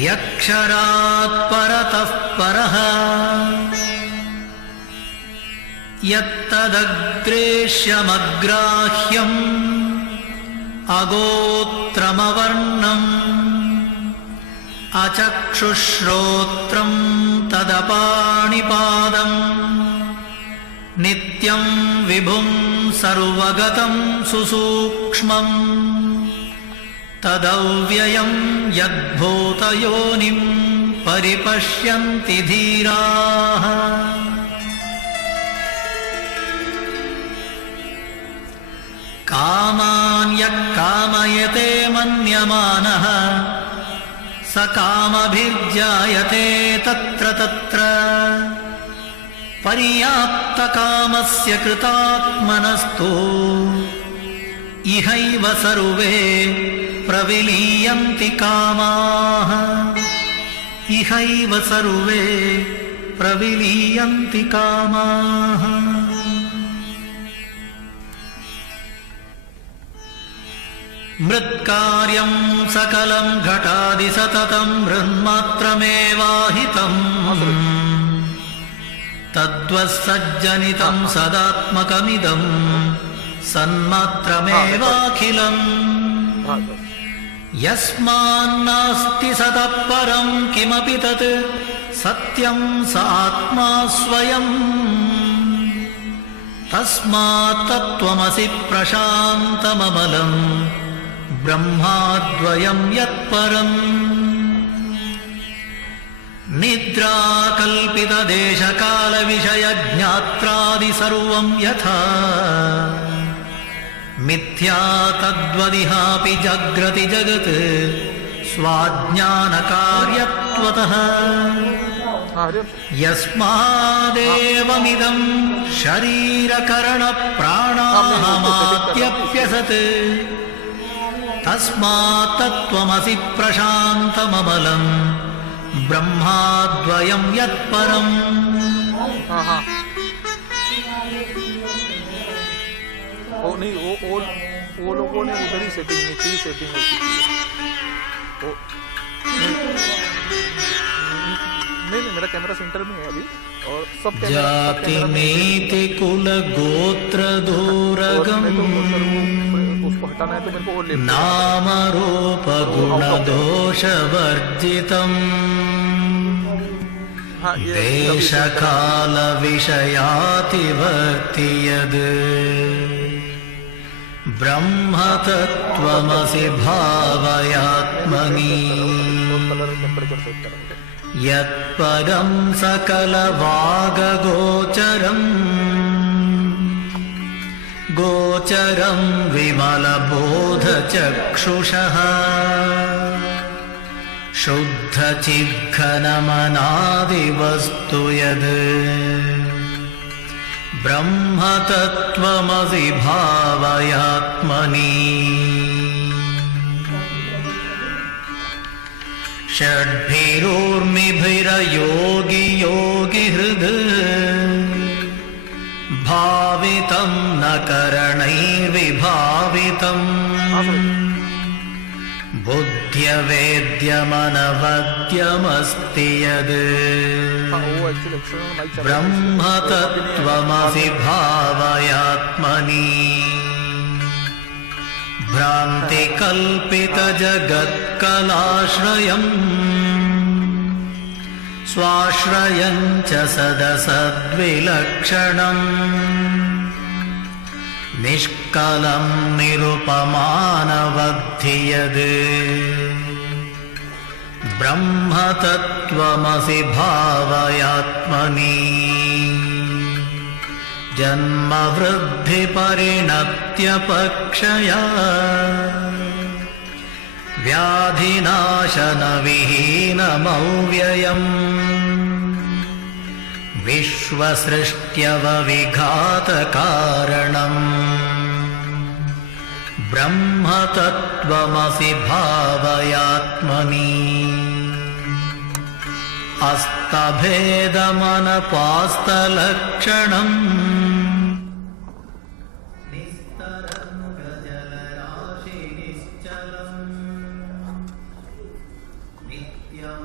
ह्यक्षरात् परतः परः यत्तदग्रेष्यमग्राह्यम् अगोत्रमवर्णम् अचक्षुश्रोत्रम् तदपाणिपादम् नित्यं विभुं सर्वगतं सुसूक्ष्मम् तदव्ययं यद्भूतयोनिं परिपश्यन्ति धीराः। कामान् यः कामयते मन्यमानः स कामभिर्जायते तत्र तत्र पर्याप्तकामस्य कृतात्मनस्तु इहैव सर्वे प्रविलीयन्ति कामाः इहैव सर्वे प्रविलीयन्ति कामाः। मृत्कार्यं सकलं घटादि सततं मृन्मात्रमेवाहितम् तद्वत्सज्जनितं सदात्मकमिदं सन्मात्रमेवाखिलम् यस्मान्नास्ति सतः परं किमपि तत् सत्यं स आत्मा स्वयम् तस्मात् तत्त्वमसि प्रशान्तममलम् ब्रह्माद्वयं यत्परम् निद्राकल्पितदेशकालविषयज्ञात्रादि सर्वं यथा मिथ्या तद्वदिहापि जाग्रति जगत् स्वाज्ञानकार्यत्वतः यस्मादेवमिदं शरीरकरणप्राणाहमात्यप्यसत् तस्मात् तत्त्वमसि प्रशान्तममलम् ब्रह्माद्वयं यत्परम्। नहीं वो लोगों ने उधर ही सेटिंग में थी, सेटिंग होती थी नहीं मेरा कैमरा सेंटर में है अभी और सब जाति नीति कुल गोत्र दूरगम उसको हटाना है तो मेरे को वो नाम रूप गुण दोष वर्जितम देश काल विषयातिवर्ति यद् ब्रह्म तत्त्वमसि भावयात्मनि यत्परं सकलवागगोचरम् गोचरं विमलबोधचक्षुषः शुद्धचिद्घनमनादिवस्तु यद् ब्रह्म तत्त्वमसि भावयात्मनि षड्भिरोर्मिभिरयोगि योगिहृद् भावितं न करणैर्विभावितम् बुद्ध्यवेद्यमनवद्यमस्ति यद् ब्रह्म तत्त्वमसि भावयात्मनि भ्रान्तिकल्पितजगत्कलाश्रयम् स्वाश्रयं च सदसद्विलक्षणम् निष्कलं निरुपमानवद्धि यद् ब्रह्म तत्त्वमसि भावयात्मनि जन्मवृद्धिपरिणत्यपक्षया व्याधिनाशनविहीनमव्ययम् विश्वसृष्ट्यवविघातकारणम् ब्रह्म तत्त्वमसि भावयात्मनि अस्तभेदमनपास्तलक्षणम् निस्तरङ्गजलराशिनिश्चलम् नित्यं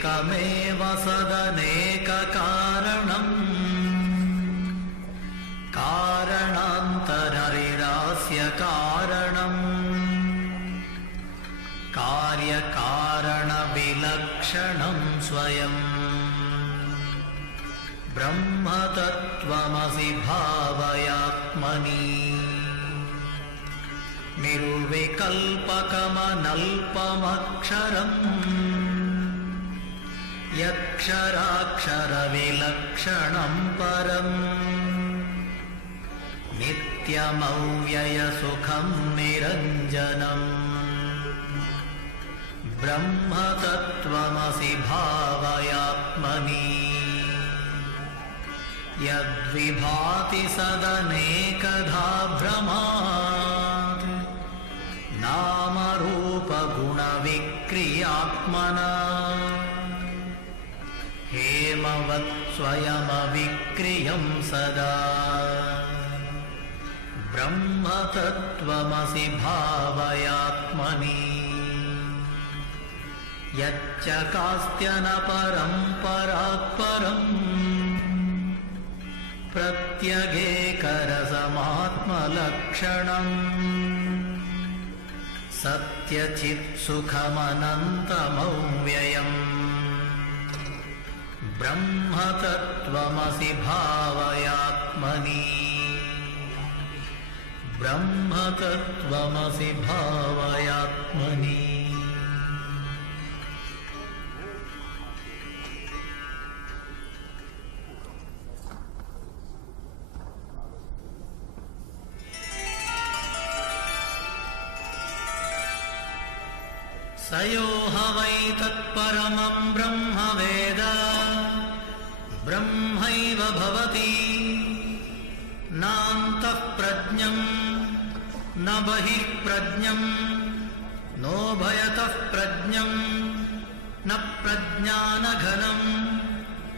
एकमेव सदनेककारणम् कारणान्तररिरास्य कारणम् कार्यकारणविलक्षणं स्वयम् ब्रह्मतत्त्वमसि भावयात्मनि निर्विकल्पकमनल्पमक्षरम् यक्षराक्षरविलक्षणं परम् नित्यमव्ययसुखं निरञ्जनम् ब्रह्मतत्त्वमसि भावयात्मनि यद्विभाति सदनेकधा भ्रमात् नामरूपगुणविक्रियात्मना हेमवत् स्वयमविक्रियं सदा ब्रह्मतत्त्वमसि भावयात्मनि यच्च कास्त्यनपरं परात्परम् प्रत्यगेकरसमात्मलक्षणम् सत्यचित्सुखमनन्तमव्ययम् ब्रह्मतत्त्वमसि भावयात्मनि ब्रह्मतत्त्वमसि भावयात्मनि स यो ह वै तत्परमं ब्रह्म वेद ब्रह्मैव भवति नान्तः प्रज्ञं न बहिः प्रज्ञं नोभयतः प्रज्ञं न प्रज्ञानघनं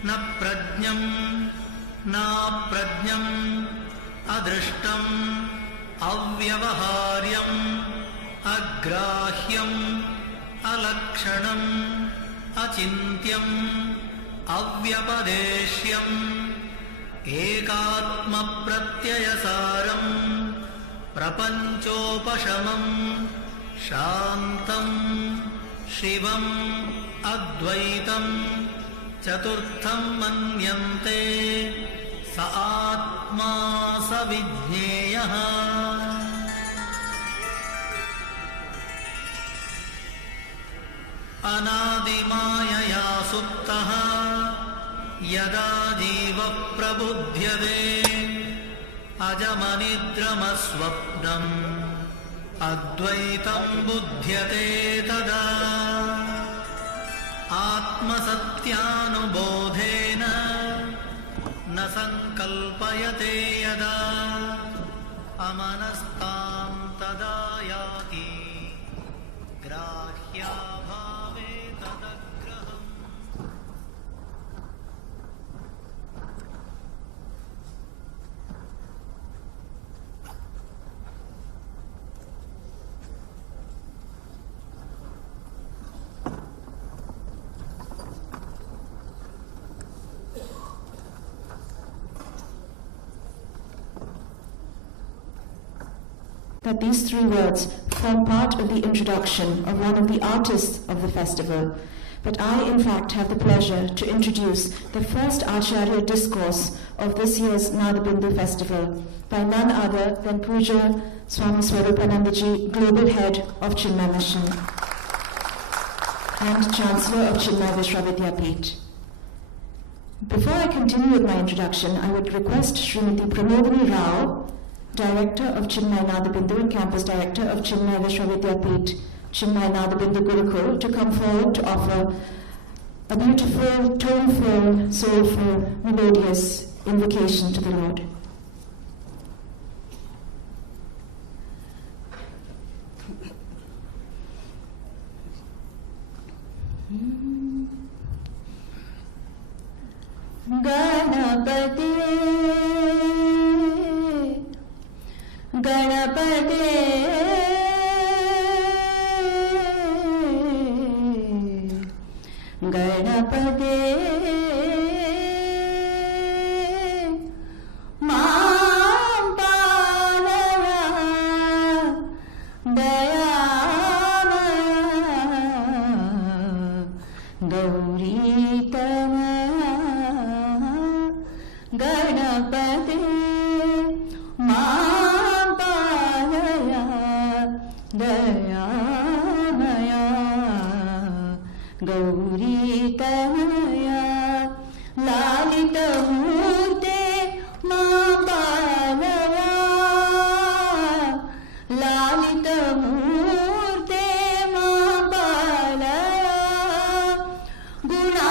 न प्रज्ञं नाप्रज्ञम् अदृष्टम् अव्यवहार्यम् अग्राह्यम् अलक्षणम् अचिन्त्यम् अव्यपदेश्यम् एकात्मप्रत्ययसारम् प्रपञ्चोपशमम् शान्तम् शिवम् अद्वैतम् चतुर्थम् मन्यन्ते स आत्मा स विज्ञेयः अनादिमायया सुप्तः यदा जीवः प्रबुध्यते अजमनिद्रमस्वप्नम् अद्वैतं बुध्यते तदा आत्मसत्यानुबोधेन न संकल्पयते यदा अमनस्तां तदा याति ग्राह्याभावे तदग्रहम्। That these three words form part of the introduction of one of the artists of the festival, but I in fact have the pleasure to introduce the first Acharya discourse of this year's Nadabindu festival by none other than Pujya Swami Swaroopananda, Global Head of Chinmay Mission and Chancellor of Chinmay Vishwavidyapeeth. Before I continue with my introduction, I would request Srimati Pramodini Rao, Director of Chinmay Nadabindu and Campus Director of Chinmay Vishwavidyapeeth, Chinmay Nadabindu Gurukul, to come forward to offer a beautiful, toneful, soulful, melodious invocation to the Lord. Ganapati Ganapati Ganapati गणपते मां पालय दयामय गौरीतनया गणपते मां पालय दयामय गौरीतनया लालितमूर्ते मां पालय लालितमूर्ते मां पालय गुणा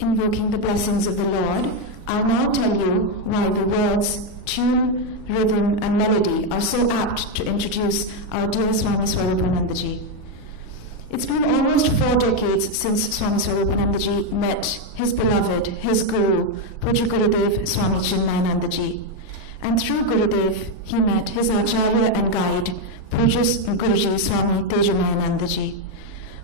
Invoking the blessings of the Lord, I'll now tell you why the words tune, rhythm and melody are so apt to introduce our dear Swami Swaroopananda ji. It's been almost 4 decades since Swami Swaroopananda ji met his beloved, his guru, Pujya Gurudev Swami Chinmayananda ji. And through Gurudev, he met his acharya and guide, Pujya Guruji Swami Tejamayananda ji.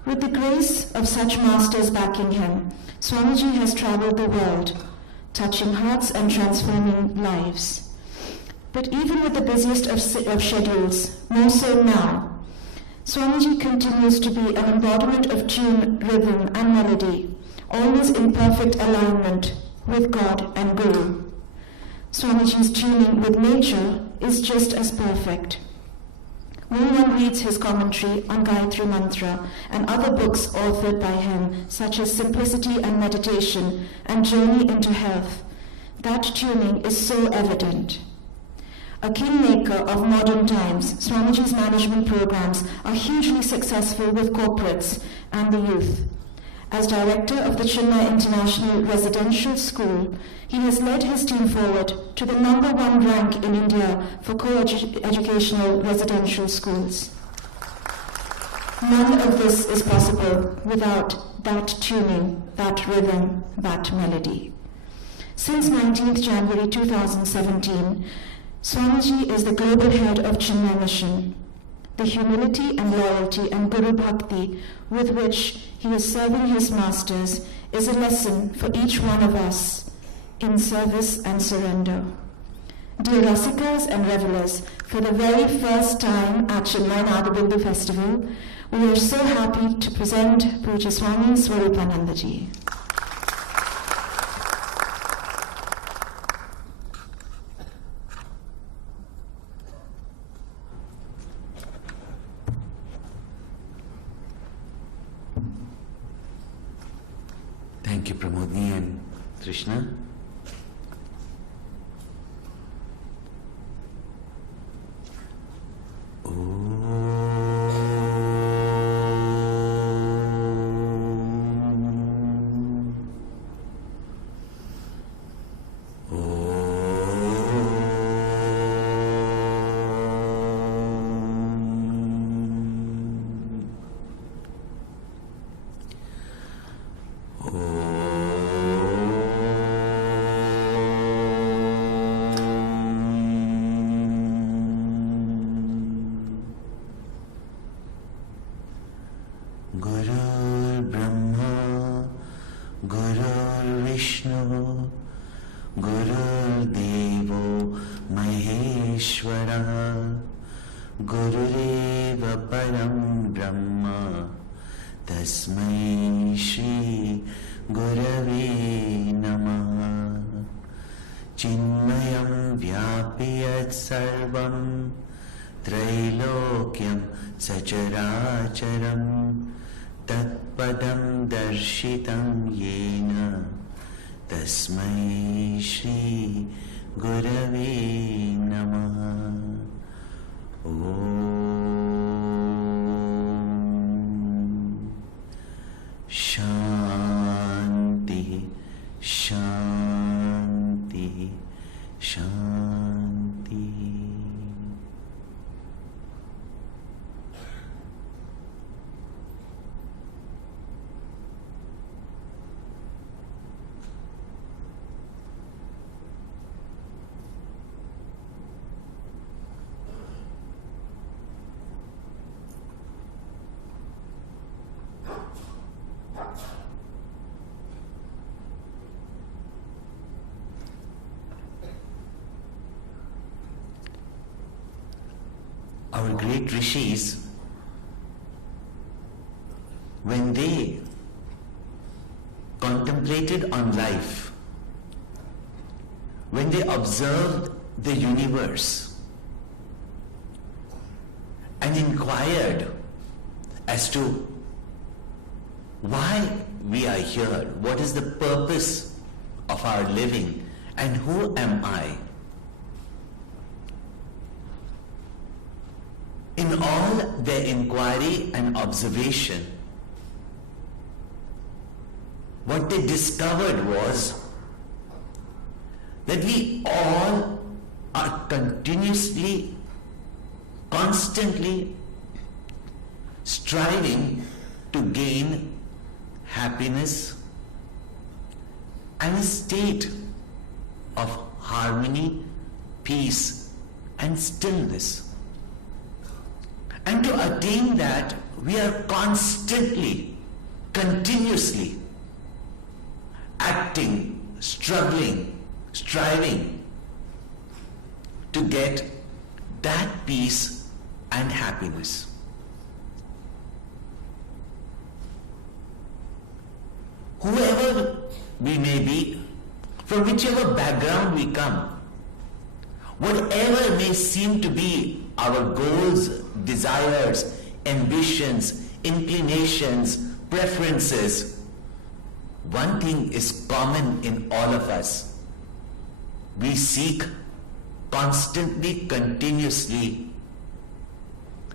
With the grace of such masters backing him, Swamiji has traveled the world, touching hearts and transforming lives. But even with the busiest of schedules, more so now, Swamiji continues to be an embodiment of tune, rhythm and melody, always in perfect alignment with God and Guru. Swamiji's tuning with nature is just as perfect. When one reads his commentary on Gayatri Mantra and other books authored by him, such as Simplicity and Meditation and Journey into Health, that tuning is so evident. A kingmaker of modern times, Swamiji's management programs are hugely successful with corporates and the youth. As director of the Chennai International Residential School, he has led his team forward to the #1 rank in India for co-educational residential schools. None of this is possible without that tuning, that rhythm, that melody. Since 19th January 2017, Swamiji is the global head of Chinmay Mission. The humility and loyalty and Guru Bhakti with which he is serving his masters is a lesson for each one of us in service and surrender. Dear Rasikas and revelers, for the very first time at Chinmay Nadabindu Festival, we are so happy to present Pujya Swami Swaroopananda ji. Thank you, Pramodni and Krishna. गुरुरेव परं ब्रह्म तस्मै श्री गुरवे नमः। चिन्मयं व्यापि यत्सर्वं त्रैलोक्यं सचराचरं तत्पदं दर्शितं येन तस्मै श्री गुरवे नमः। ॐ शान्ति शान्ति शान्ति। our great rishis, when they contemplated on life, when they observed the universe and inquired as to why we are here, what is the purpose of our living, and who am I? In all their inquiry and observation, what they discovered was that we all are continuously, constantly striving to gain happiness and a state of harmony, peace, and stillness. And to attain that, we are constantly, continuously acting, struggling, striving to get that peace and happiness. Whoever we may be, from whichever background we come, whatever may seem to be our goals, desires, ambitions, inclinations, preferences, one thing is common in all of us. We seek constantly, continuously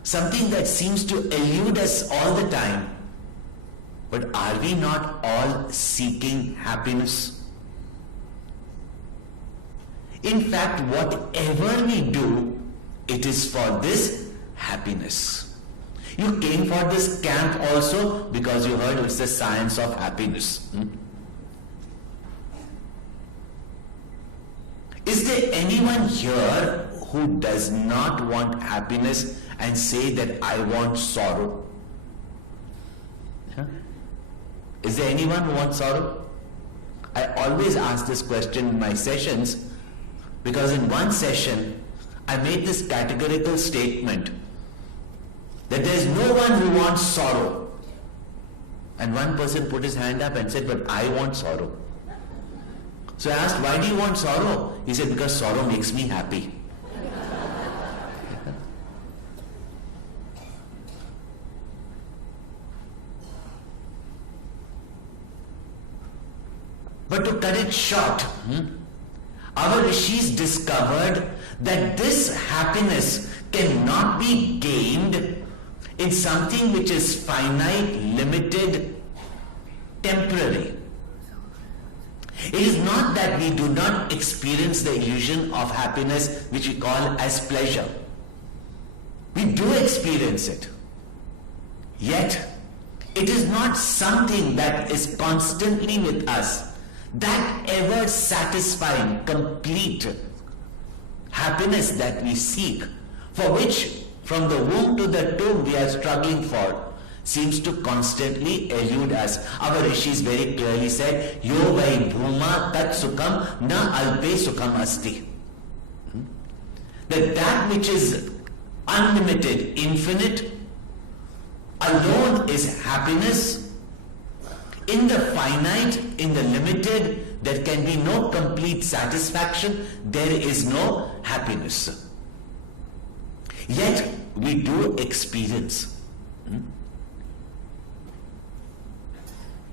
something that seems to elude us all the time. But are we not all seeking happiness? In fact, whatever we do, it is for this happiness. You came for this camp also because you heard it's the science of happiness. Is there anyone here who does not want happiness and say that I want sorrow? Is there anyone who wants sorrow? I always ask this question in my sessions because in one session I made this categorical statement that there is no one who wants sorrow. And one person put his hand up and said, but I want sorrow. So I asked, why do you want sorrow? He said, because sorrow makes me happy. But to cut it short, our rishis discovered that this happiness cannot be gained in something which is finite, limited, temporary. It is not that we do not experience the illusion of happiness which we call as pleasure. We do experience it. Yet, it is not something that is constantly with us. That ever satisfying, complete happiness that we seek, for which from the womb to the tomb we are struggling for, seems to constantly elude us. Our rishis very clearly said, Yo vai bhuma tat sukham na alpe sukham asti. That which is unlimited, infinite, alone is happiness. In the finite, in the limited, there can be no complete satisfaction. There is no happiness. Yet, we do experience.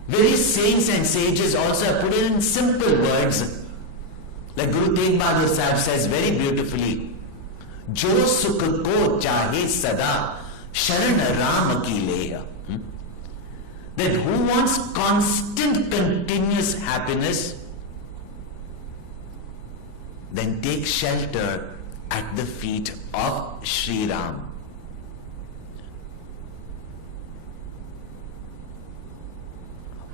Various saints and sages also have put it in simple words. Like Guru Tegh Bahadur Sahib says very beautifully, Jo sukh ko chahe sada, sharan ram ki leha. That who wants constant, continuous happiness, then take shelter at the feet of Sri Ram.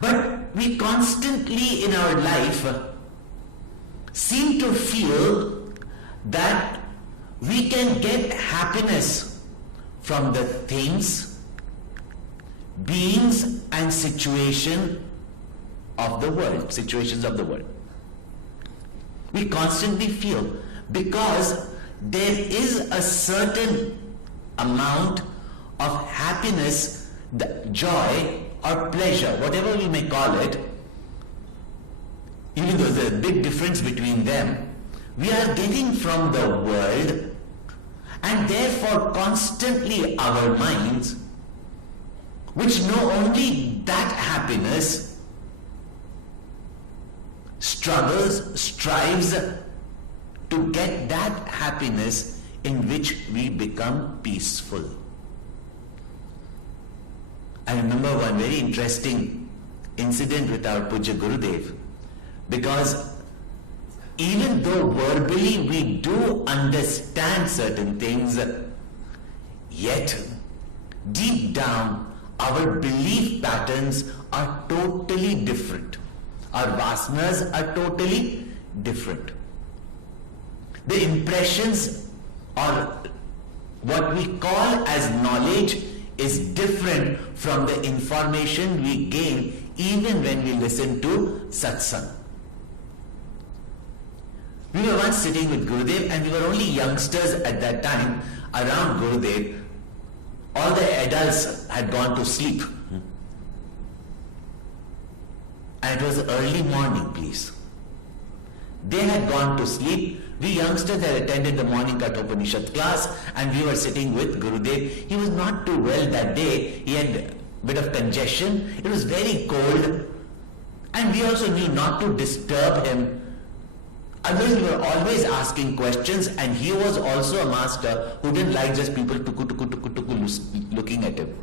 But we constantly in our life seem to feel that we can get happiness from the things, beings and situations of the world. We constantly feel, because there is a certain amount of happiness, the joy or pleasure, whatever we may call it, even though there's a big difference between them, we are getting from the world, and therefore constantly our minds, which know only that happiness, strives to get that happiness in which we become peaceful. I remember one very interesting incident with our Pujya Gurudev, because even though verbally we do understand certain things, yet deep down our belief patterns are totally different. Our vasanas are totally different. The impressions, or what we call as knowledge, is different from the information we gain even when we listen to satsang. We were once sitting with Gurudev, and we were only youngsters at that time around Gurudev. All the adults had gone to sleep. And it was early morning, please. They had gone to sleep. We youngsters had attended the morning Kathopanishad class, and we were sitting with Gurudev. He was not too well that day. He had a bit of congestion. It was very cold. And we also knew not to disturb him. Otherwise, we were always asking questions, and he was also a master who didn't like just people looking at him.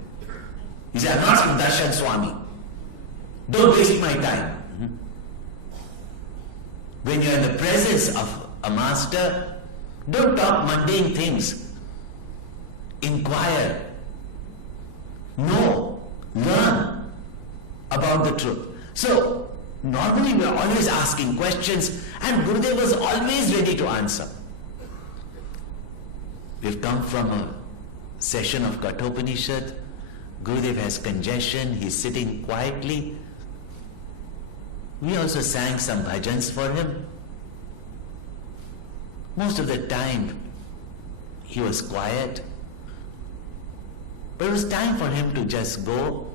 He said, I'm not asking darshan, Swami. Don't waste my time. When you're in the presence of a master, don't talk mundane things. Inquire. Know. Learn about the truth. So, normally we are always asking questions, and Gurudev was always ready to answer. We've come from a session of Kathopanishad. Gurudev has congestion. He's sitting quietly. We also sang some bhajans for him. Most of the time, he was quiet. But it was time for him to just go.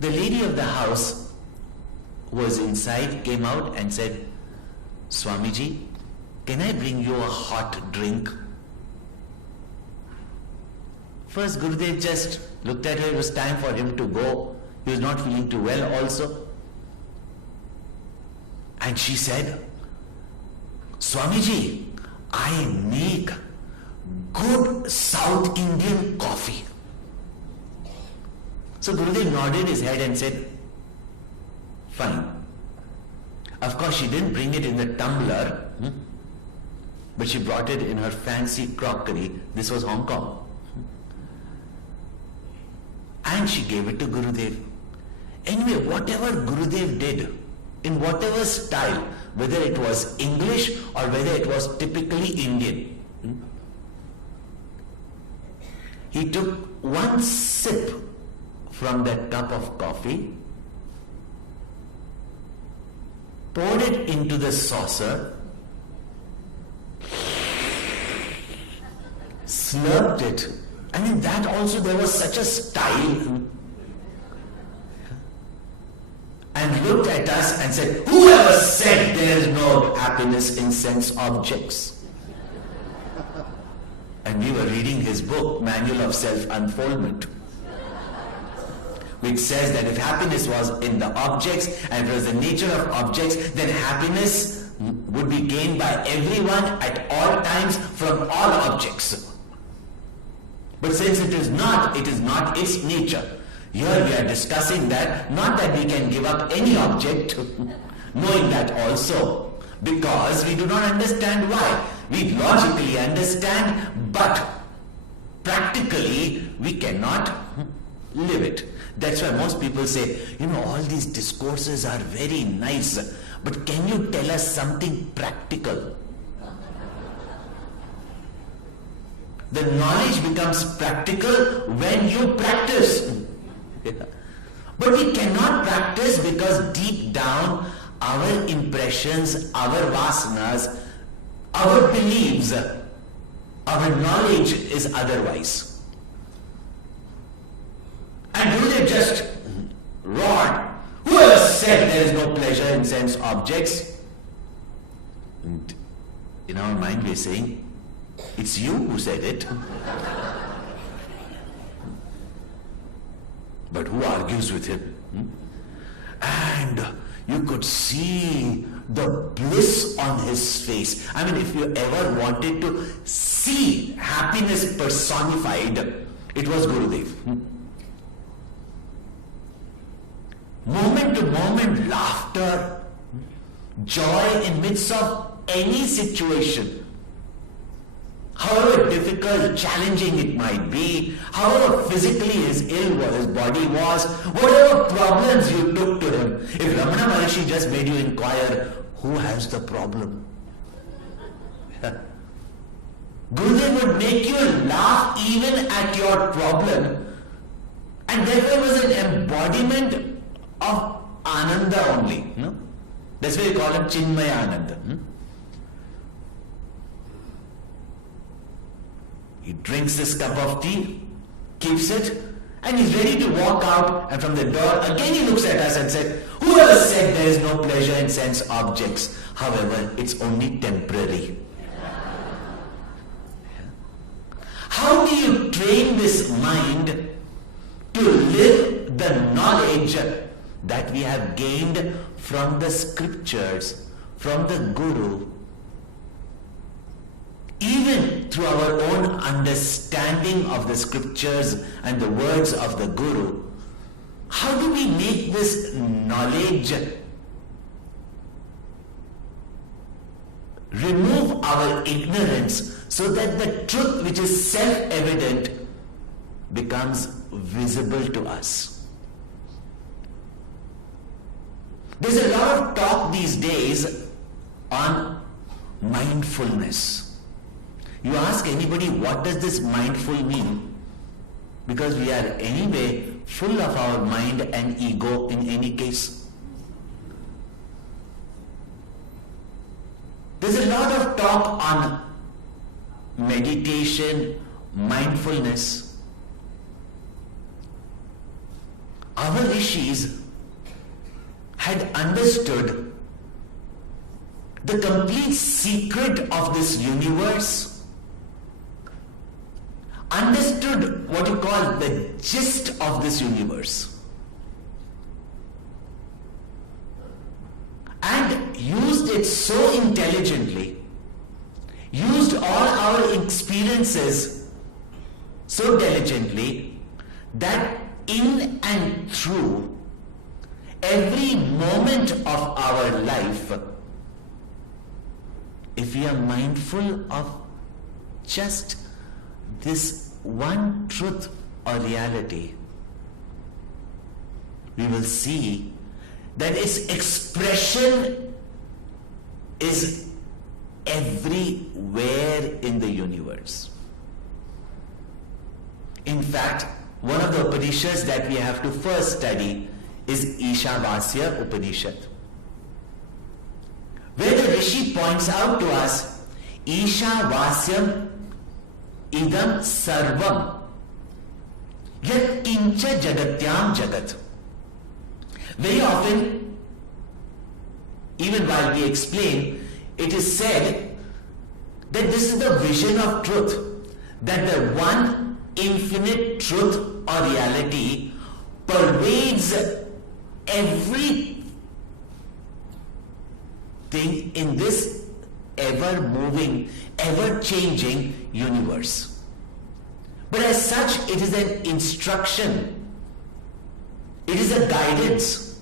The lady of the house who was inside came out and said, Swamiji, can I bring you a hot drink? First, Gurudev just looked at her. It was time for him to go. He was not feeling too well also. And she said, Swamiji, I make good South Indian coffee. So Gurudev nodded his head and said, fine. Of course, she didn't bring it in the tumbler, but she brought it in her fancy crockery. This was Hong Kong. And she gave it to Gurudev. Anyway, whatever Gurudev did, in whatever style, whether it was English or whether it was typically Indian, he took one sip from that cup of coffee, poured it into the saucer, slurped it. And in that also there was such a style, and looked at us and said, whoever said there is no happiness in sense objects? And we were reading his book, Manual of Self-Unfoldment, which says that if happiness was in the objects and it was the nature of objects, then happiness would be gained by everyone at all times from all objects. But since it is not its nature. Here we are discussing that, not that we can give up any object, knowing that also, because we do not understand why. We logically understand, but practically we cannot live it. That's why most people say, all these discourses are very nice, but can you tell us something practical? The knowledge becomes practical when you practice. But we cannot practice because deep down our impressions, our vasanas, our beliefs our knowledge is otherwise. And Gurudev just roared, whoever said there is no pleasure in sense objects? And in our mind we are saying, it's you who said it. But who argues with him? And you could see the bliss on his face. I mean, if you ever wanted to see happiness personified, it was Gurudev. Moment to moment laughter, joy in midst of any situation. However difficult, challenging it might be, however physically his body was, whatever problems you took to him, if Ramana Maharshi just made you inquire, who has the problem? Gurudev would make you laugh even at your problem, and therefore was an embodiment of Ananda only. No? That's why we call him Chinmaya Ananda. He drinks this cup of tea, keeps it, and he's ready to walk out, and from the door again he looks at us and said, whoever said there is no pleasure in sense objects, however, it's only temporary. How do you train this mind to live the knowledge that we have gained from the scriptures, from the Guru, even through our own understanding of the scriptures and the words of the Guru? How do we make this knowledge remove our ignorance so that the truth which is self-evident becomes visible to us? There's a lot of talk these days on mindfulness. You ask anybody, what does this mindful mean? Because we are anyway full of our mind and ego in any case. There's a lot of talk on meditation, mindfulness. Our rishis had understood the complete secret of this universe, understood what you call the gist of this universe, and used it so intelligently, used all our experiences so diligently that in and through every moment of our life, if we are mindful of just this one truth or reality, we will see that its expression is everywhere in the universe. In fact, one of the Upanishads that we have to first study is Ishavasya Upanishad, where the Rishi points out to us, Ishavasyam idam sarvam yat kincha jagatyam jagat. Very often, even while we explain, it is said that this is the vision of truth, that the one infinite truth or reality pervades everything in this ever-moving, ever-changing universe. But as such, it is an instruction, it is a guidance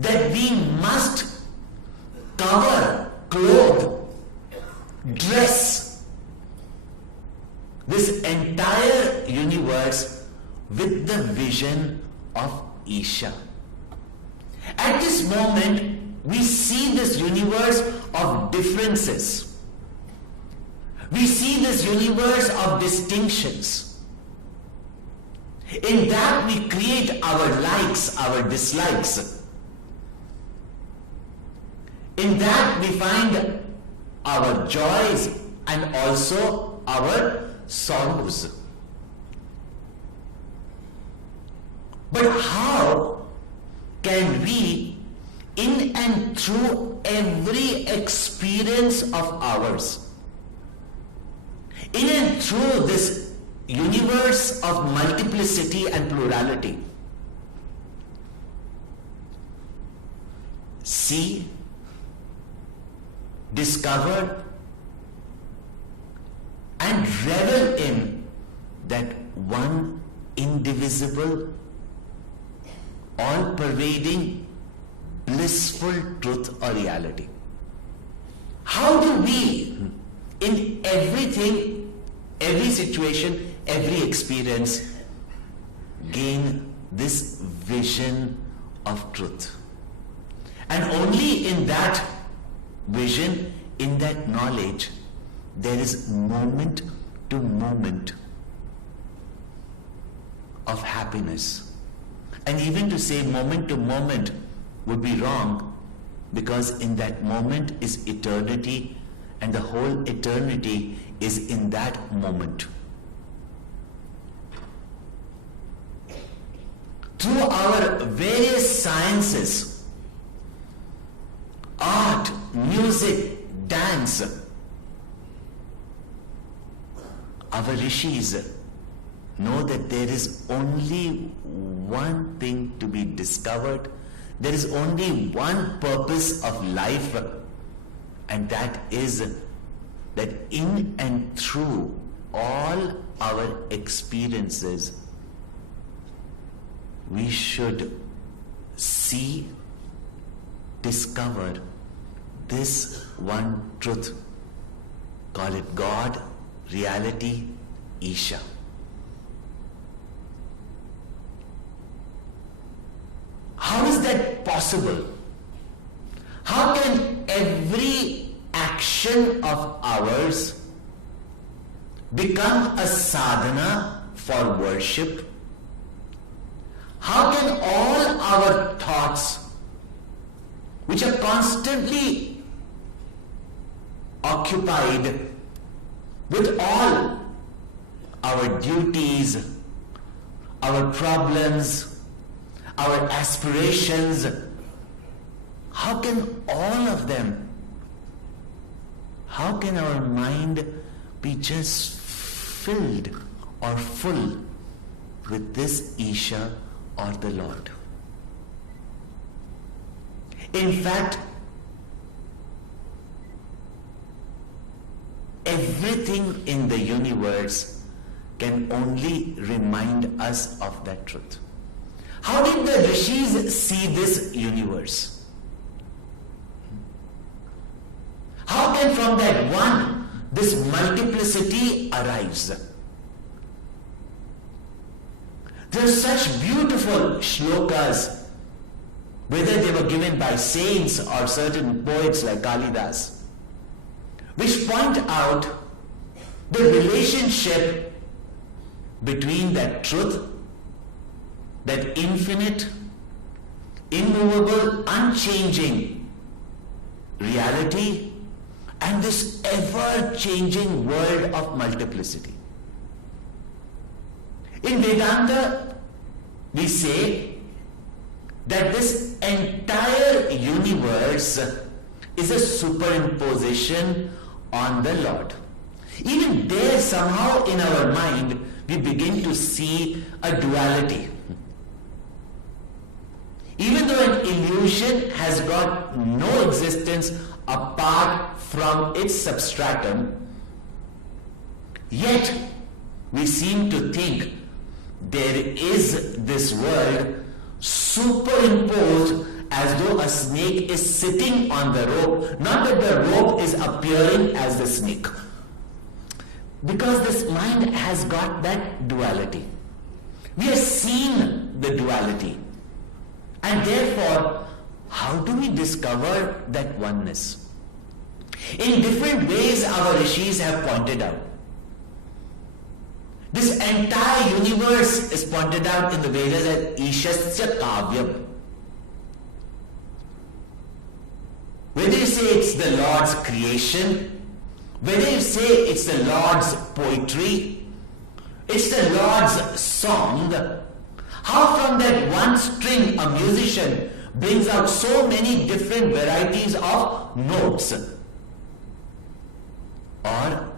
that we must cover, clothe, dress this entire universe with the vision of Isha. At this moment, we see this universe of differences. We see this universe of distinctions. In that we create our likes, our dislikes. In that we find our joys and also our sorrows. But how can we, in and through every experience of ours, in and through this universe of multiplicity and plurality, see, discover, and revel in that one indivisible, all-pervading, blissful truth or reality? How do we, in everything, every situation, every experience, gain this vision of truth? And only in that vision, in that knowledge, there is moment to moment of happiness. And even to say moment to moment would be wrong, because in that moment is eternity, and the whole eternity is in that moment. Through our various sciences, art, music, dance, our rishis know that there is only one thing to be discovered. There is only one purpose of life, and that is that in and through all our experiences, we should see, discover this one truth. Call it God, reality, Isha. How is that possible? How can every action of ours become a sadhana for worship? How can all our thoughts, which are constantly occupied with all our duties, our problems, our aspirations, how can all of them, how can our mind be just filled or full with this Isha or the Lord? In fact, everything in the universe can only remind us of that truth. How did the rishis see this universe? How can from that one this multiplicity arrives? There are such beautiful shlokas, whether they were given by saints or certain poets like Kalidas, which point out the relationship between that truth, that infinite, immovable, unchanging reality, and this ever-changing world of multiplicity. In Vedanta, we say that this entire universe is a superimposition on the Lord. Even there, somehow in our mind, we begin to see a duality. Even though an illusion has got no existence apart from its substratum, yet we seem to think there is this world superimposed as though a snake is sitting on the rope, not that the rope is appearing as the snake. Because this mind has got that duality. We have seen the duality. And therefore, how do we discover that oneness? In different ways our rishis have pointed out. This entire universe is pointed out in the Vedas as Ishasya Kavyam. Whether you say it's the Lord's creation, Whether you say it's the Lord's poetry, it's the Lord's song, how from that one string a musician brings out so many different varieties of notes. Or,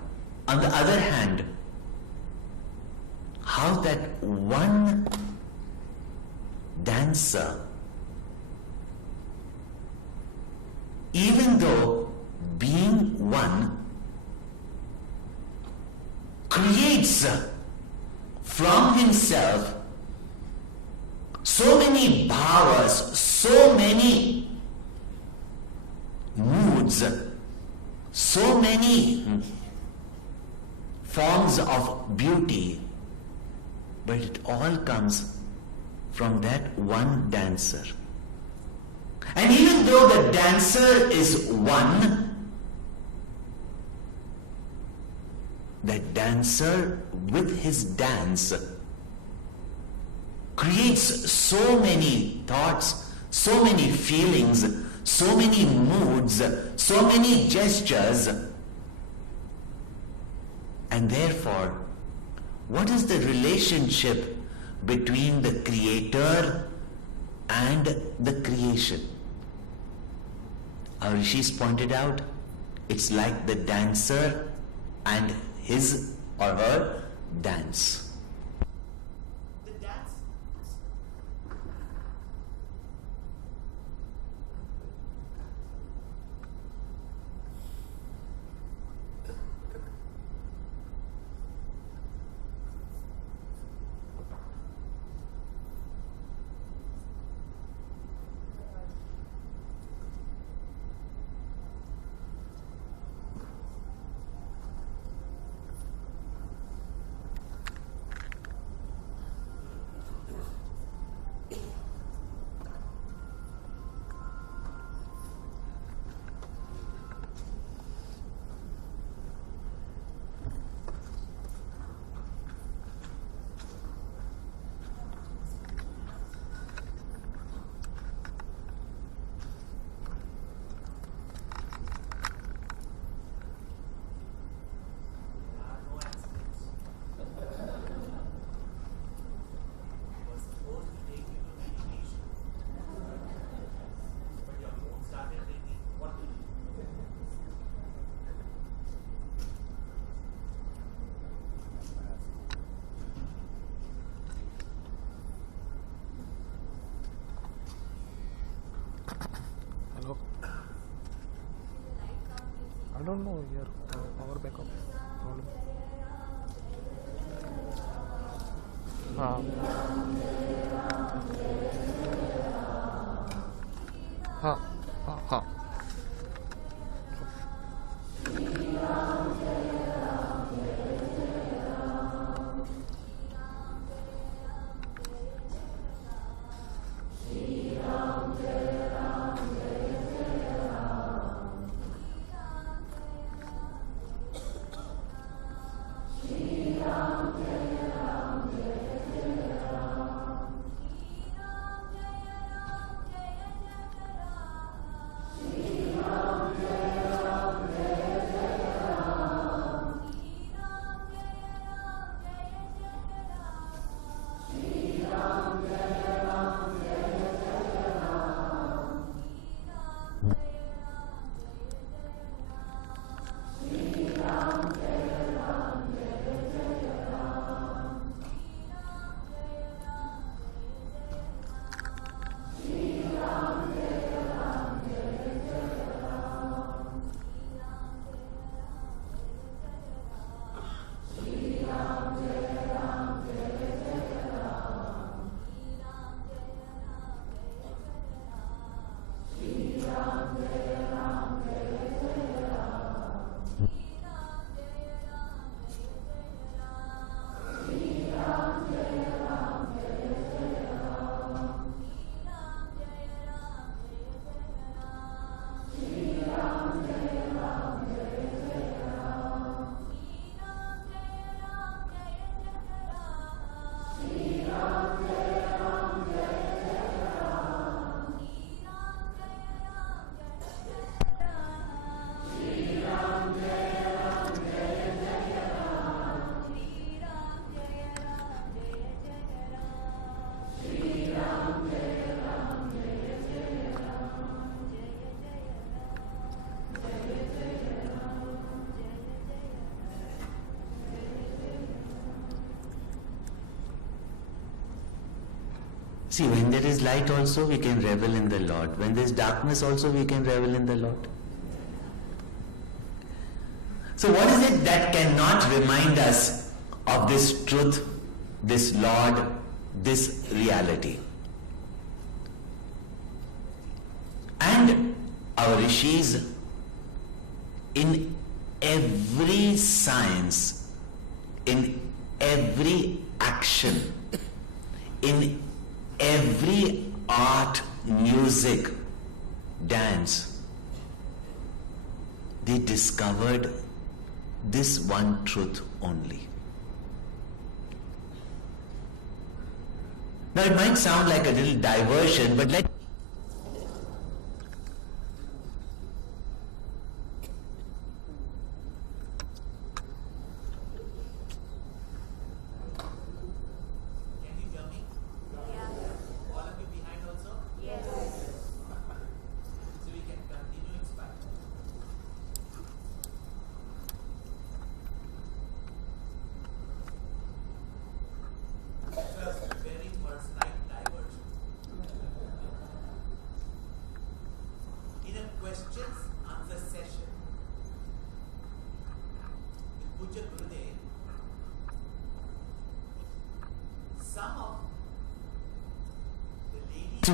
on the other hand, how that one dancer, even though being one, creates from himself so many bhavas, so many moods, so many forms of beauty, but it all comes from that one dancer. And even though the dancer is one, that dancer with his dance creates so many thoughts, so many feelings, so many moods, so many gestures. And therefore, what is the relationship between the creator and the creation? Our rishis pointed out, it's like the dancer and his or her dance. I don't know your power backup problem. हाँ See, when there is light also, we can revel in the Lord. When there is darkness also, we can revel in the Lord. So what is it that cannot remind us of this truth, this Lord, this reality? And our rishis, in every science, in every action, in every art, music, dance, they discovered this one truth only. Now it might sound like a little diversion, but let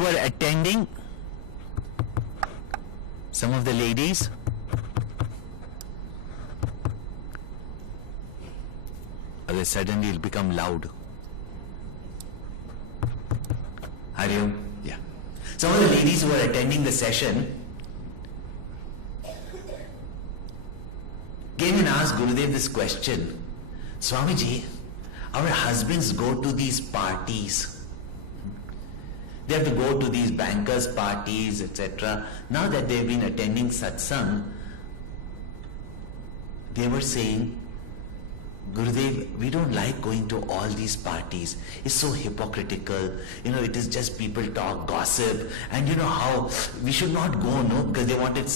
were attending, some of the ladies suddenly it'll become loud. Hariom? Yeah. Some of the ladies who were attending the session came and asked Gurudev this question. Swamiji, our husbands go to these parties. They have to go to these bankers' parties, etc. Now that they've been attending satsang, they were saying, Gurudev, we don't like going to all these parties. It's so hypocritical. It is just people talk, gossip. And how we should not go, no? Because they wanted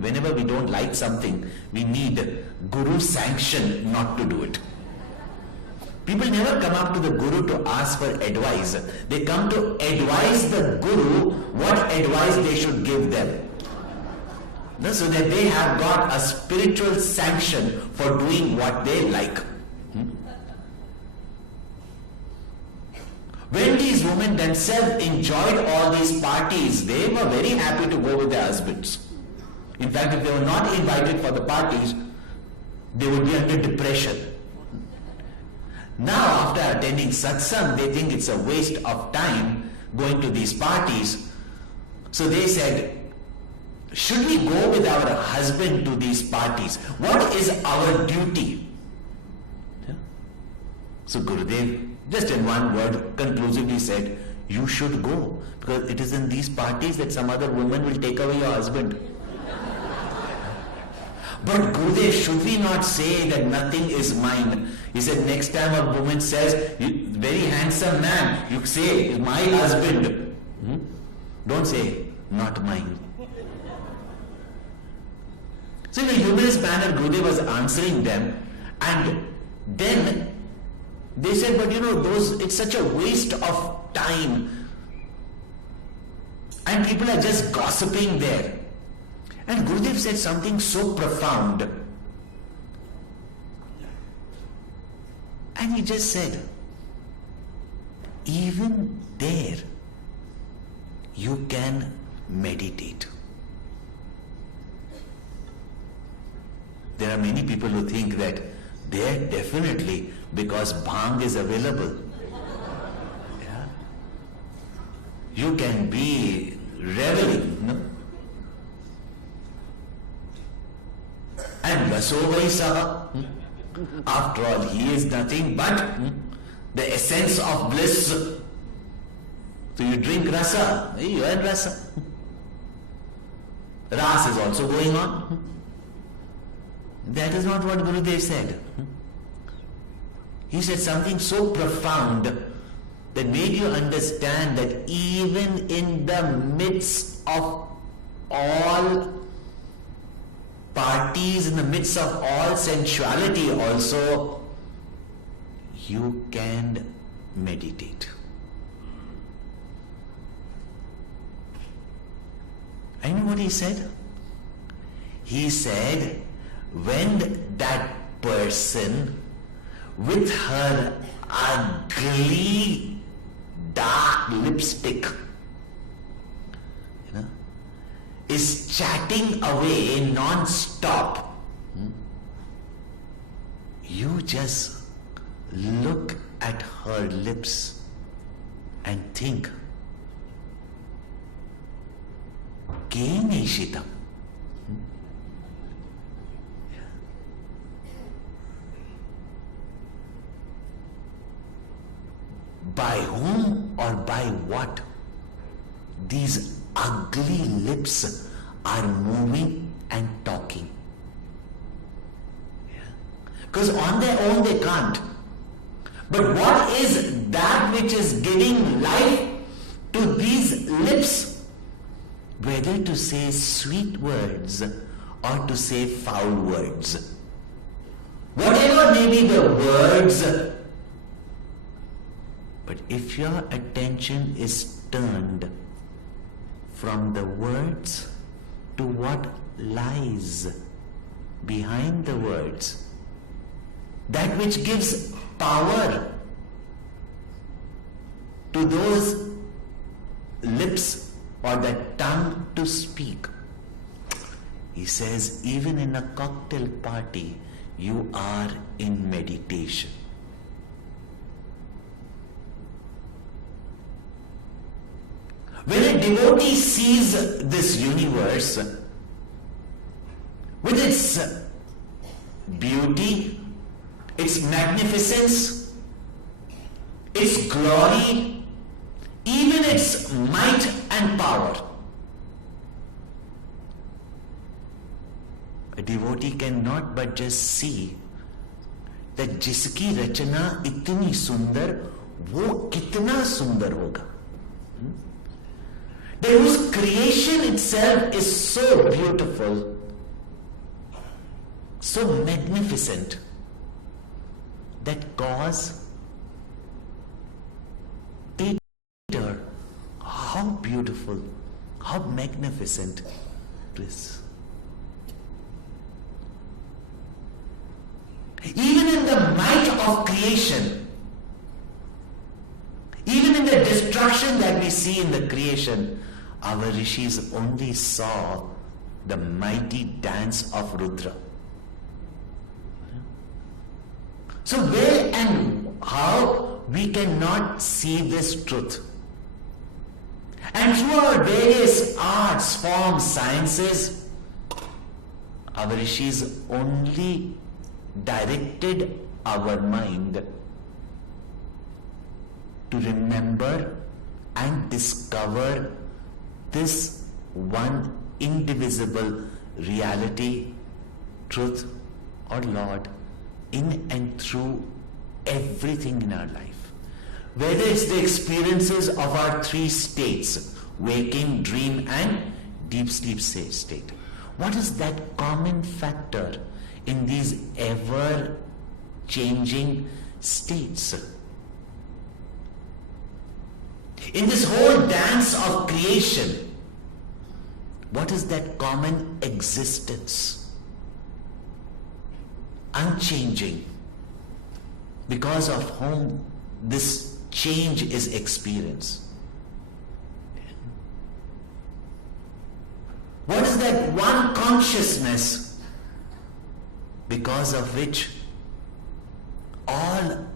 whenever we don't like something, we need Guru sanction not to do it. People never come up to the Guru to ask for advice. They come to advise the Guru what advice they should give them. So that they have got a spiritual sanction for doing what they like. When these women themselves enjoyed all these parties, they were very happy to go with their husbands. In fact, if they were not invited for the parties, they would be under depression. Now, after attending satsang, they think it's a waste of time going to these parties. So they said, should we go with our husband to these parties? What is our duty? Yeah. So Gurudev, just in one word, conclusively said, you should go. Because it is in these parties that some other woman will take away your husband. But Gurudev, should we not say that nothing is mine? He said, next time a woman says, very handsome man, you say, my husband. Don't say, not mine. So in a humorous manner, Gurudev was answering them, and then they said, but it's such a waste of time. And people are just gossiping there. And Gurudev said something so profound. And he just said, even there, you can meditate. There are many people who think that there definitely, because bhang is available. Yeah. You can be reveling, no? And Vasovai Saha, after all, he is nothing but the essence of bliss. So you drink rasa, you earn rasa. Ras is also going on. That is not what Gurudev said. He said something so profound that made you understand that even in the midst of all parties, in the midst of all sensuality also, you can meditate. I know what he said. He said, when that person with her ugly dark lipstick, is chatting away non-stop, you just look at her lips and think, ke neshitam. By whom or by what these ugly lips are moving and talking? Because on their own they can't. But what is that which is giving life to these lips? Whether to say sweet words or to say foul words. Whatever may be the words, but if your attention is turned from the words to what lies behind the words, that which gives power to those lips or that tongue to speak. He says, even in a cocktail party, you are in meditation. When a devotee sees this universe with its beauty, its magnificence, its glory, even its might and power, a devotee cannot but just see that जिसकी रचना इतनी सुंदर, वो कितना सुंदर होगा. That whose creation itself is so beautiful, so magnificent, that cause theater, how beautiful, how magnificent it is. Even in the might of creation, even in the destruction that we see in the creation, our rishis only saw the mighty dance of Rudra. So where and how we cannot see this truth? And through our various arts, forms, sciences, our rishis only directed our mind to remember and discover this one indivisible reality, truth or Lord in and through everything in our life. Whether it's the experiences of our three states, waking, dream and deep sleep state. What is that common factor in these ever changing states? In this whole dance of creation, what is that common existence? Unchanging, because of whom this change is experienced. What is that one consciousness because of which all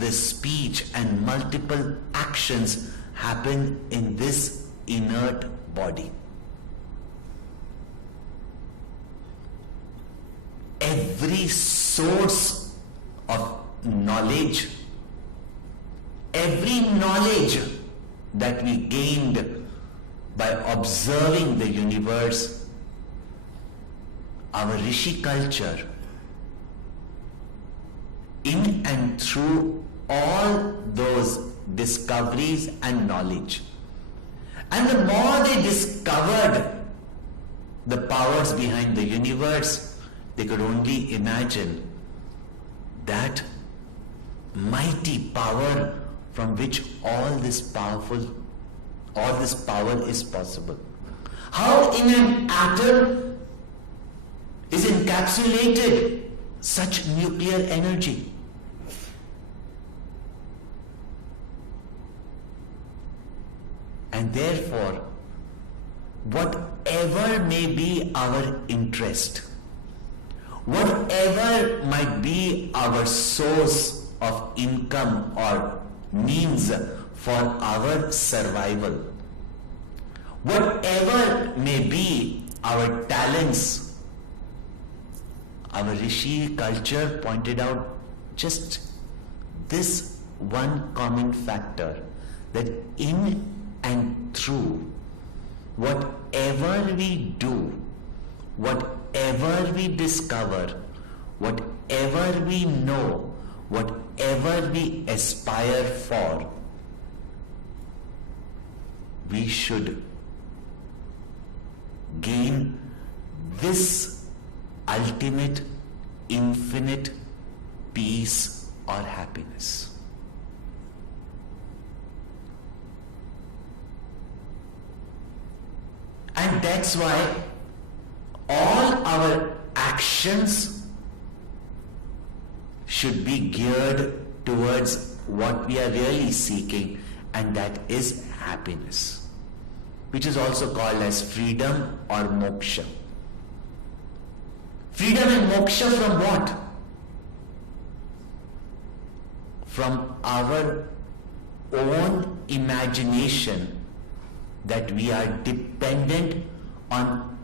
the speech and multiple actions happen in this inert body? Every source of knowledge, every knowledge that we gained by observing the universe, our Rishi culture, in and through all those discoveries and knowledge. And the more they discovered the powers behind the universe, they could only imagine that mighty power from which all this power is possible. How in an atom is encapsulated such nuclear energy? And therefore, whatever may be our interest, whatever might be our source of income or means for our survival, whatever may be our talents, our Rishi culture pointed out just this one common factor, that in and through whatever we do, whatever we discover, whatever we know, whatever we aspire for, we should gain this ultimate, infinite peace or happiness. And that's why all our actions should be geared towards what we are really seeking, and that is happiness, which is also called as freedom or moksha. Freedom and moksha from what? From our own imagination that we are dependent on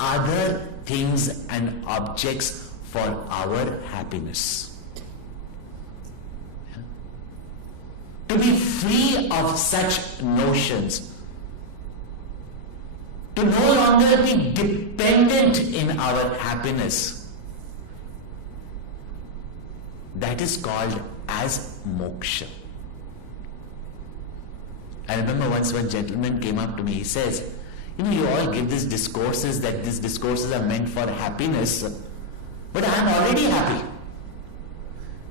other things and objects for our happiness. To be free of such notions, to no longer be dependent in our happiness, that is called as moksha. I remember once one gentleman came up to me, he says, you all give these discourses that these discourses are meant for happiness, but I am already happy.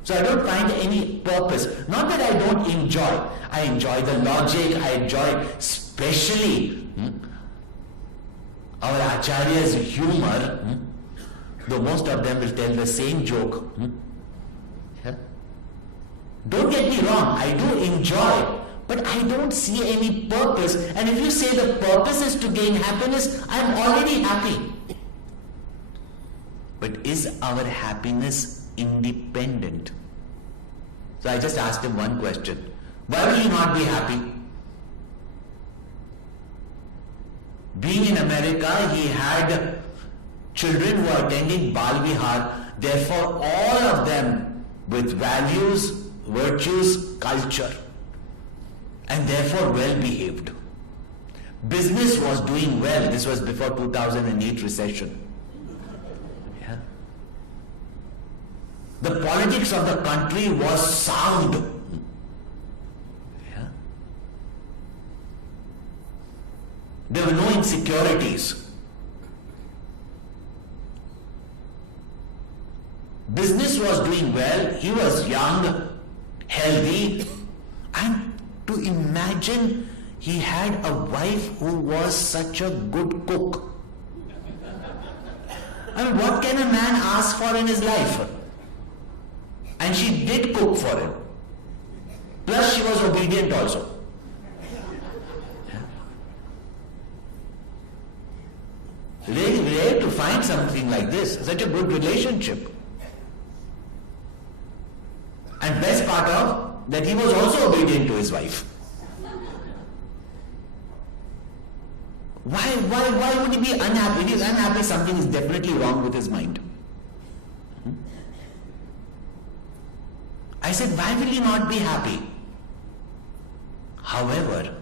So I don't find any purpose. Not that I don't enjoy. I enjoy the logic, I enjoy especially our Acharya's humor, though most of them will tell the same joke. Don't get me wrong, I do enjoy, but I don't see any purpose. And if you say the purpose is to gain happiness, I am already happy. But is our happiness independent? So I just asked him one question. Why will you not be happy? Being in America, he had children who were attending Bal Vihar, therefore all of them with values, virtues, culture, and therefore well behaved. Business was doing well. This was before 2008 recession. Yeah. The politics of the country was sound. Yeah. There were no insecurities. Business was doing well. He was young, healthy, and to imagine he had a wife who was such a good cook. I mean, what can a man ask for in his life? And she did cook for him. Plus she was obedient also. Really rare to find something like this, such a good relationship. And best part of that, he was also obedient to his wife. Why would he be unhappy? If he is unhappy, something is definitely wrong with his mind. I said, why will he not be happy? However,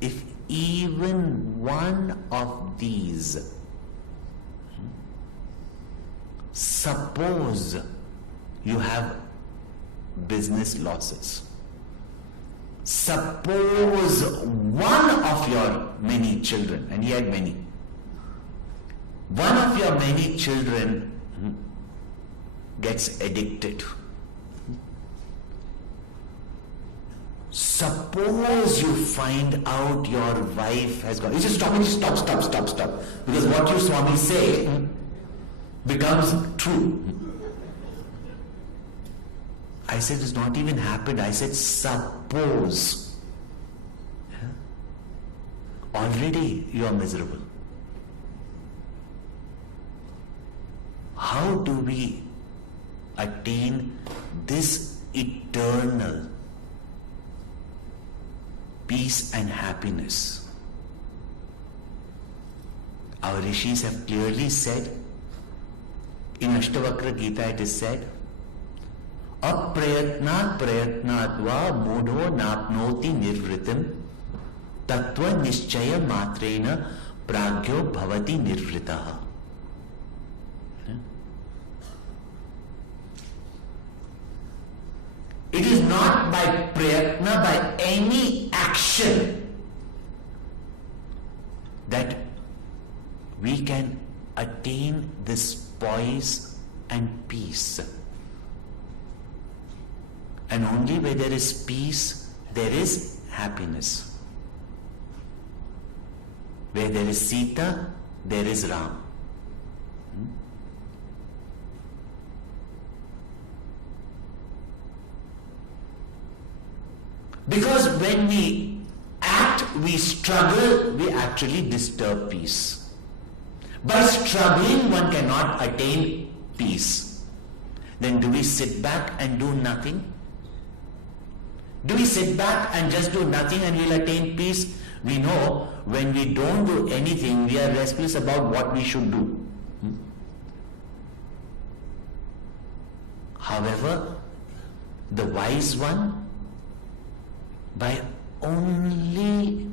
if even one of these, suppose you have business losses. Suppose one of your many children, and he had many, one of your many children gets addicted. Suppose you find out your wife has got... You just stop. Because what you Swami say becomes true. I said it's not even happened. I said suppose. Yeah? Already you are miserable. How do we attain this eternal peace and happiness? Our rishis have clearly said, in Ashtavakra Gita it is said, Aprayatnat prayatnatva mudho napnoti nirvritim tattva nischaya matrena pragyo bhavati nirvritaha. It is not by prayatna, by any action, that we can attain this poise and peace. And only where there is peace, there is happiness. Where there is Sita, there is Ram. Because when we act, we struggle, we actually disturb peace. By struggling, one cannot attain peace. Then do we sit back and do nothing? Do we sit back and just do nothing and we'll attain peace? We know when we don't do anything, we are restless about what we should do. However, the wise one, by only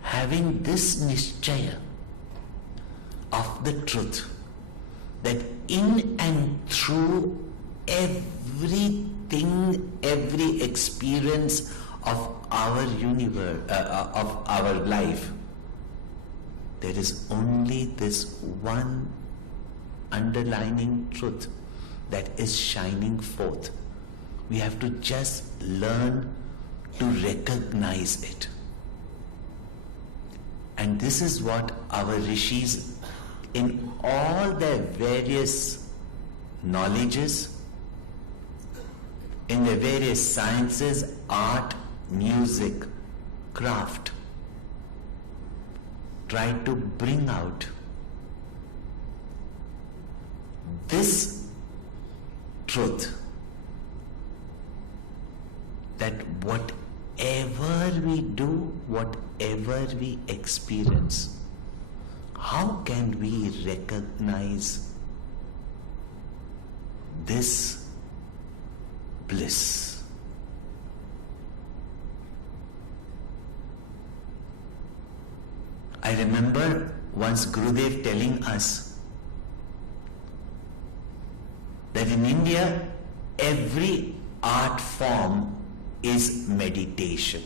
having this nischaya of the truth, that in and through everything, every experience of our universe, of our life, there is only this one underlining truth that is shining forth. We have to just learn to recognize it. And this is what our rishis, in all their various knowledges, in their various sciences, art, music, craft, try to bring out this truth, that whatever we do, whatever we experience, how can we recognize this bliss? I remember once Gurudev telling us that in India, every art form is meditation.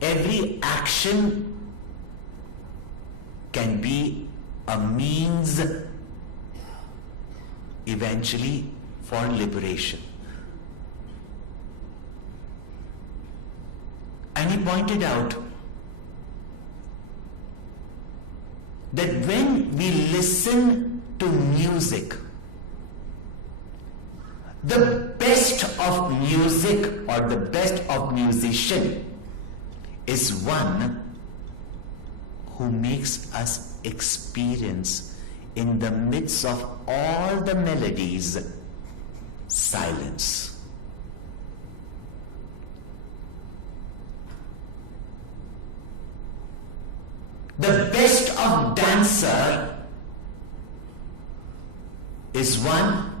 Every action can be a means eventually for liberation. And he pointed out that when we listen to music, the best of music or the best of musician is one who makes us experience in the midst of all the melodies silence. The best of dancer is one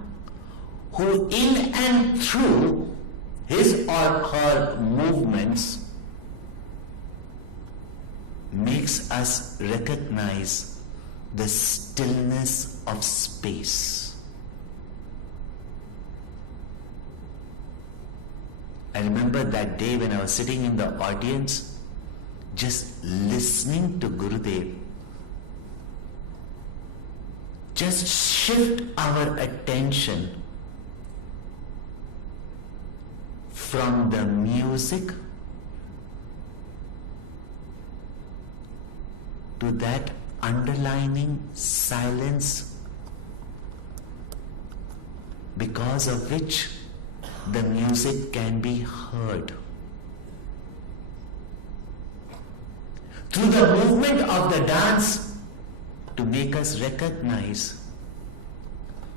who in and through his or her movements makes us recognize the stillness of space. I remember that day when I was sitting in the audience, just listening to Gurudev, just shift our attention from the music to that underlining silence because of which the music can be heard. Through the movement of the dance to make us recognize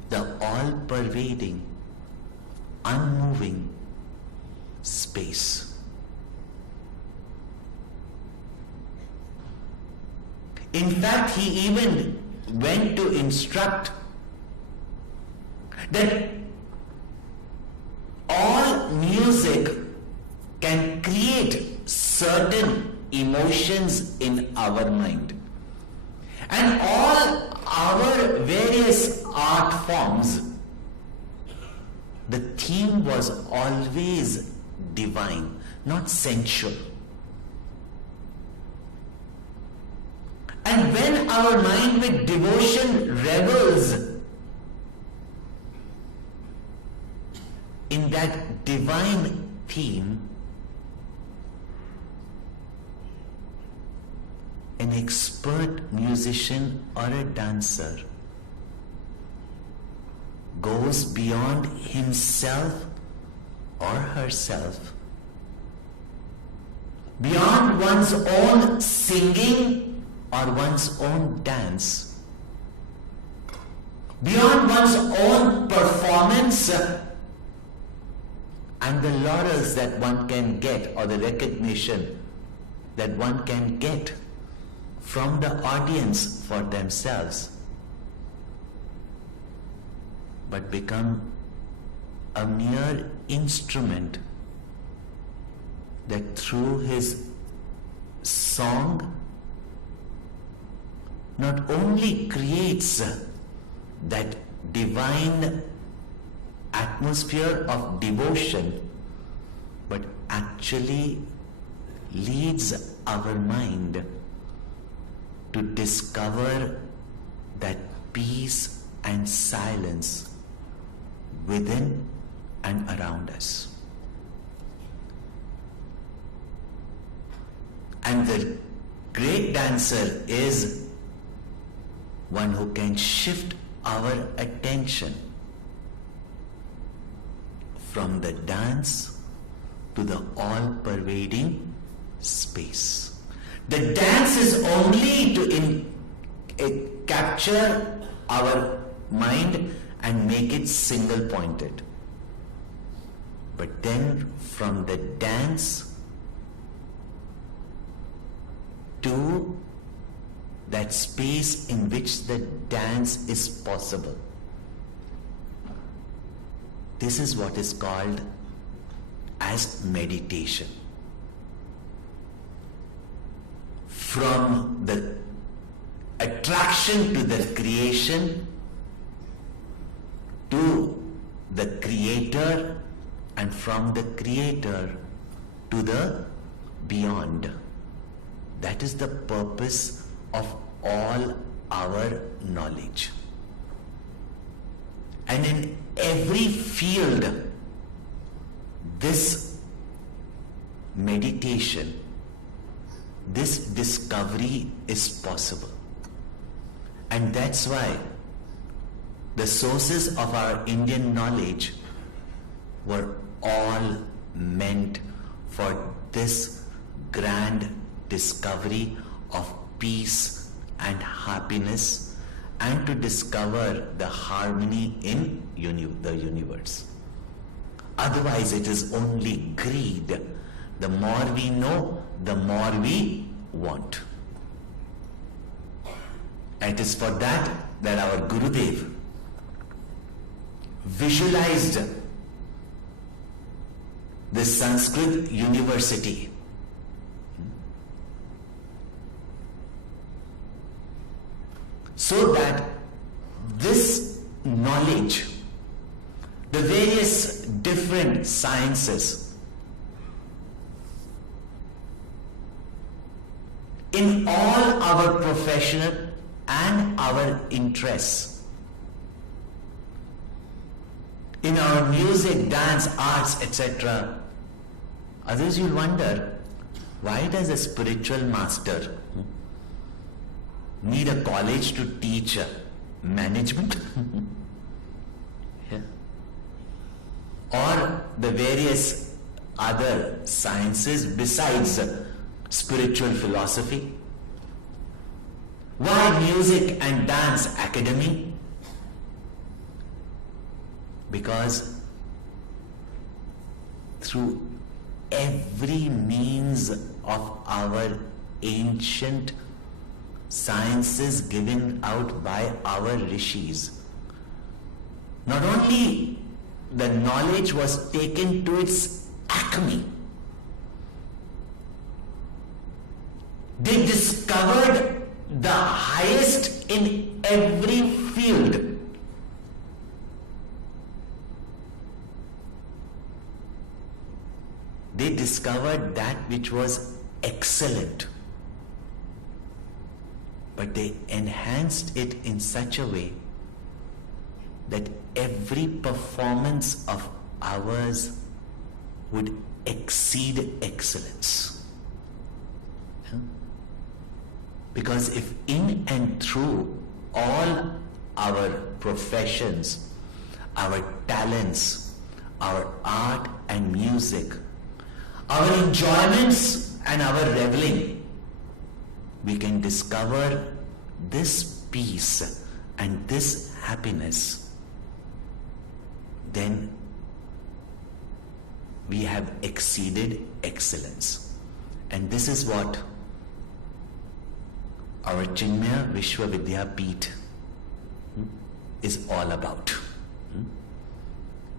the all-pervading, unmoving space. In fact, he even went to instruct that all music can create certain emotions in our mind. And all our various art forms, the theme was always divine, not sensual. And when our mind with devotion revels in that divine theme, an expert musician or a dancer goes beyond himself or herself, beyond one's own singing or one's own dance, beyond one's own performance and the laurels that one can get or the recognition that one can get from the audience for themselves, but become a mere instrument that through his song not only creates that divine atmosphere of devotion, but actually leads our mind to discover that peace and silence within and around us. And the great dancer is one who can shift our attention from the dance to the all-pervading space. The dance is only to capture our mind and make it single-pointed. But then from the dance to that space in which the dance is possible, this is what is called as meditation. From the attraction to the creation to the creator, and from the creator to the beyond. That is the purpose of all our knowledge. And in every field, this meditation, this discovery is possible. And that's why the sources of our Indian knowledge were all meant for this grand discovery of peace and happiness, and to discover the harmony in the universe. Otherwise it is only greed. The more we know, the more we want. And it is for that our Gurudev visualized this Sanskrit university. So that this knowledge, the various different sciences, in all our professional and our interests, in our music, dance, arts, etc., Others you'll wonder, why does a spiritual master need a college to teach management? Yeah. Or the various other sciences besides spiritual philosophy? Why music and dance academy? Because through every means of our ancient sciences given out by our rishis, not only the knowledge was taken to its acme, they discovered the highest in every field. They discovered that which was excellent, but they enhanced it in such a way that every performance of ours would exceed excellence. Huh? Because if in and through all our professions, our talents, our art and music, our enjoyments and our reveling, we can discover this peace and this happiness, then we have exceeded excellence. And this is what our Chinmaya Vishwa Vidyapeeth is all about.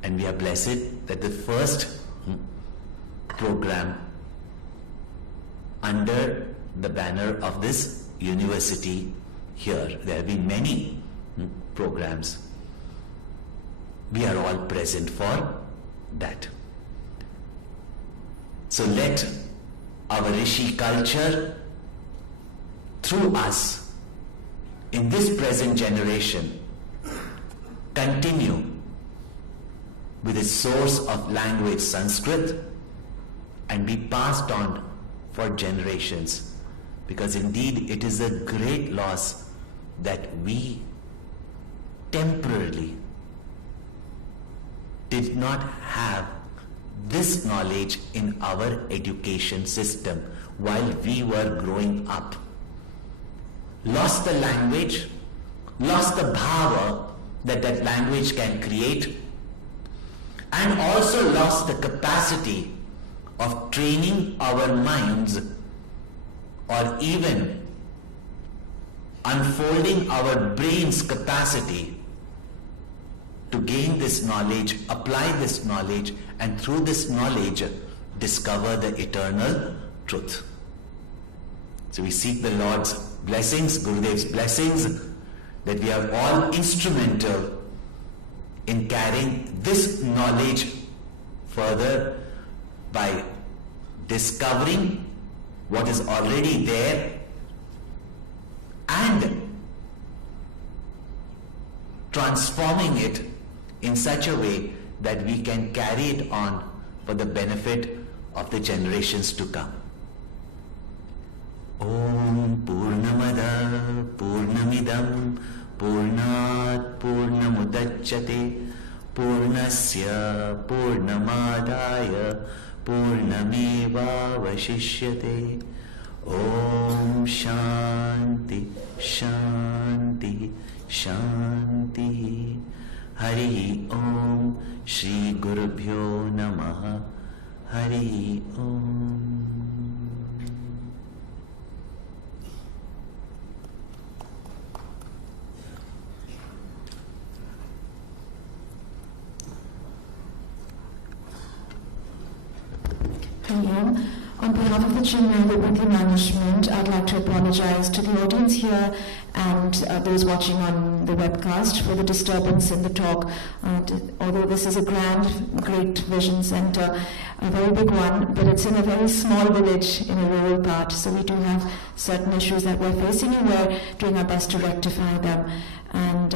And we are blessed that the first program under the banner of this university here, there have been many programs, we are all present for that. So let our Rishi culture through us in this present generation continue with its source of language Sanskrit and be passed on for generations, because indeed it is a great loss that we temporarily did not have this knowledge in our education system while we were growing up. Lost the language, lost the bhava that language can create, and also lost the capacity of training our minds or even unfolding our brain's capacity to gain this knowledge, apply this knowledge, and through this knowledge discover the eternal truth. So we seek the Lord's blessings, Gurudev's blessings, that we are all instrumental in carrying this knowledge further by discovering what is already there and transforming it in such a way that we can carry it on for the benefit of the generations to come. Om Purnamada Purnamidam Purnat Purnamudachyate Purnasya Purnamadaya Purnameva Vashishyate. Om Shanti Shanti Shanti. Hari Om. Shri Gurubhyo Namaha. Hari Om. On behalf of the Chinmaya Vibhuti management, I'd like to apologize to the audience here and those watching on the webcast for the disturbance in the talk. Although this is a great vision center, a very big one, but it's in a very small village in a rural part, so we do have certain issues that we're facing and we're doing our best to rectify them. And